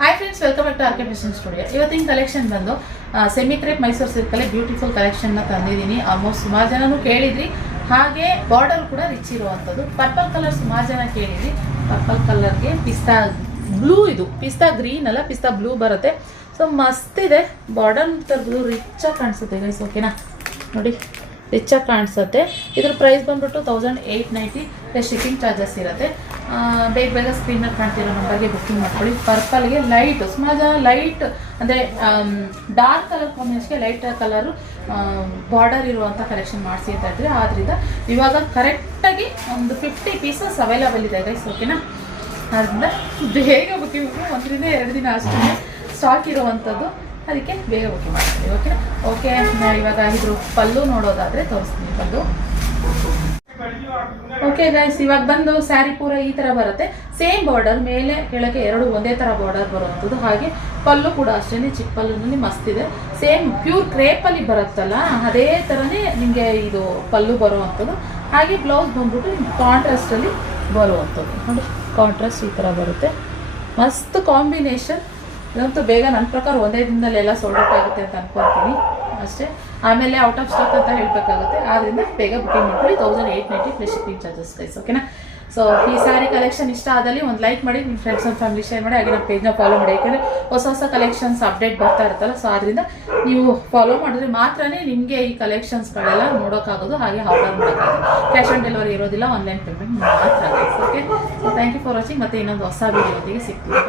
Hi friends, welcome back to R K fashion studio. ಇವತ್ತಿನ collection ಬಂದು semi crepe Mysore ಸಿಲ್ಕಲ್ಲಿ beautiful ಕಲೆಕ್ಷನ್ನ ತಂದಿದ್ದೀನಿ. ಆಲ್ಮೋಸ್ಟ್ ಸುಮಾರು ಜನನು ಕೇಳಿದ್ರಿ, ಹಾಗೆ ಬಾರ್ಡರ್ ಕೂಡ ರಿಚ್ ಇರುವಂಥದ್ದು. ಪರ್ಪಲ್ ಕಲರ್ ಸುಮಾರು ಜನ ಕೇಳಿದ್ರಿ. ಪರ್ಪಲ್ ಕಲರ್ಗೆ ಪಿಸ್ತಾ ಬ್ಲೂ, ಇದು ಪಿಸ್ತಾ ಗ್ರೀನ್ ಅಲ್ಲ, ಪಿಸ್ತಾ ಬ್ಲೂ ಬರುತ್ತೆ. ಸೊ ಮಸ್ತ್ ಇದೆ. ಬಾರ್ಡರ್ ತೆಗೆದು ರಿಚಾಗಿ ಕಾಣಿಸುತ್ತೆ ಗೈಸ್, ಓಕೆನಾ? ನೋಡಿ, ರಿಚಾಗಿ ಕಾಣಿಸುತ್ತೆ. ಇದ್ರ ಪ್ರೈಸ್ ಬಂದ್ಬಿಟ್ಟು 1890 ಪ್ಲಸ್ ಶಿಪ್ಪಿಂಗ್ ಚಾರ್ಜಸ್ ಇರುತ್ತೆ. ಬೇಗ ಸ್ಕ್ರೀನಲ್ಲಿ ಕಾಣ್ತಿರೋ ನಂಬರ್ಗೆ ಬುಕ್ಕಿಂಗ್ ಮಾಡ್ಕೊಳ್ಳಿ. ಪರ್ಪಲ್ಗೆ ಲೈಟ್, ಸುಮಾರು ಜನ ಲೈಟ್ ಅಂದರೆ ಡಾರ್ಕ್ ಕಲರ್ ಕಾಂಬಿನೇಷನ್ಗೆ ಲೈಟ್ ಕಲರು ಬಾರ್ಡರ್ ಇರುವಂಥ ಕಲೆಕ್ಷನ್ ಮಾಡಿಸಿ ಅಂತ ಹೇಳ್ತೀವಿ. ಆದ್ದರಿಂದ ಇವಾಗ ಕರೆಕ್ಟಾಗಿ ಒಂದು 50 ಪೀಸಸ್ ಅವೈಲಬಲ್ ಇದೆ ಗೈಸ್, ಓಕೆನಾ? ಆದ್ದರಿಂದ ಬೇಗ ಬುಕ್ಕಿಂಗ್ ಮಾಡಿ, 1 ರಿಂದ 2 ದಿನ ಅಷ್ಟೇ ಸ್ಟಾಕ್ ಇರುವಂಥದ್ದು. ಅದಕ್ಕೆ ಬೇಗ ಬುಕ್ಕಿಂಗ್ ಮಾಡ್ತೀವಿ, ಓಕೆ? ಓಕೆ, ಇವಾಗ ಇದ್ರ ಪಲ್ಲು ನೋಡೋದಾದರೆ ತೋರಿಸ್ತೀನಿ. ಪಲ್ಲು ಓಕೆ ಗೈಸ್, ಇವಾಗ ಬಂದು ಸ್ಯಾರಿ ಪೂರ ಈ ಥರ ಬರುತ್ತೆ. ಸೇಮ್ ಬಾರ್ಡರ್, ಮೇಲೆ ಕೆಳಗೆ ಎರಡು ಒಂದೇ ಥರ ಬಾರ್ಡರ್ ಬರುವಂಥದ್ದು. ಹಾಗೆ ಪಲ್ಲು ಕೂಡ ಅಷ್ಟೇ, ಚಿಕ್ಕ ಪಲ್ಲುನಲ್ಲಿ ಮಸ್ತ್ ಇದೆ. ಸೇಮ್ ಪ್ಯೂರ್ ಕ್ರೇಪಲ್ಲಿ ಬರುತ್ತಲ್ಲ, ಅದೇ ಥರನೇ ನಿಮಗೆ ಇದು ಪಲ್ಲು ಬರುವಂಥದ್ದು. ಹಾಗೆ ಬ್ಲೌಸ್ ಬಂದ್ಬಿಟ್ಟು ಕಾಂಟ್ರಾಸ್ಟಲ್ಲಿ ಬರುವಂಥದ್ದು. ನೋಡಿ, ಕಾಂಟ್ರಾಸ್ಟ್ ಈ ಥರ ಬರುತ್ತೆ. ಮಸ್ತ್ ಕಾಂಬಿನೇಷನ್. ಇದಂತೂ ಬೇಗ ನನ್ನ ಪ್ರಕಾರ ಒಂದೇ ದಿನದಲ್ಲೆಲ್ಲ ಸೋಲ್ಡ್ ಔಟ್ ಆಗುತ್ತೆ ಅಂತ ಅನ್ಕೊತೀನಿ ಅಷ್ಟೇ. ಆಮೇಲೆ ಔಟ್ ಆಫ್ ಸ್ಟಾಕ್ ಅಂತ ಹೇಳಬೇಕಾಗುತ್ತೆ. ಆದ್ದರಿಂದ ಬೇಗ ಬುಕಿಂಗ್ ಮಾಡ್ಕೊಳ್ಳಿ. 1890 ಪ್ಲಸ್ ಶಿಪ್ಪಿಂಗ್ ಚಾರ್ಜಸ್ ಗೈಸ್, ಓಕೆನಾ? ಸೊ ಈ ಸ್ಯಾರಿ ಕಲೆಕ್ಷನ್ ಇಷ್ಟ ಆದಲ್ಲಿ ಒಂದು ಲೈಕ್ ಮಾಡಿ, ನಿಮ್ಮ ಫ್ರೆಂಡ್ಸ್ ಆ್ಯಂಡ್ ಫ್ಯಾಮಿಲಿ ಶೇರ್ ಮಾಡಿ. ಹಾಗೆ ನಮ್ಮ ಪೇಜ್ನ ಫಾಲೋ ಮಾಡಿ, ಯಾಕೆಂದರೆ ಹೊಸ ಕಲೆಕ್ಷನ್ಸ್ ಅಪ್ಡೇಟ್ ಬರ್ತಾ ಇರುತ್ತಲ್ಲ. ಸೊ ಆದ್ದರಿಂದ ನೀವು ಫಾಲೋ ಮಾಡಿದ್ರೆ ಮಾತ್ರನೇ ನಿಮಗೆ ಈ ಕಲೆಕ್ಷನ್ಸ್ಗಳೆಲ್ಲ ನೋಡೋಕ್ಕಾಗೋದು, ಹಾಗೆ ಆರ್ಡರ್ ಮಾಡೋಕ್ಕಾಗೋದು. ಕ್ಯಾಶ್ ಆನ್ ಡೆಲಿವರಿ ಇರೋದಿಲ್ಲ, ಆನ್ಲೈನ್ ಪೇಮೆಂಟ್ ಮಾತ್ರ guys, okay? So thank you for watching. ಮತ್ತೆ ಇನ್ನೊಂದು ಹೊಸ ವಿಡಿಯೋದಿಗೆ ಸಿಗ್ತೀವಿ.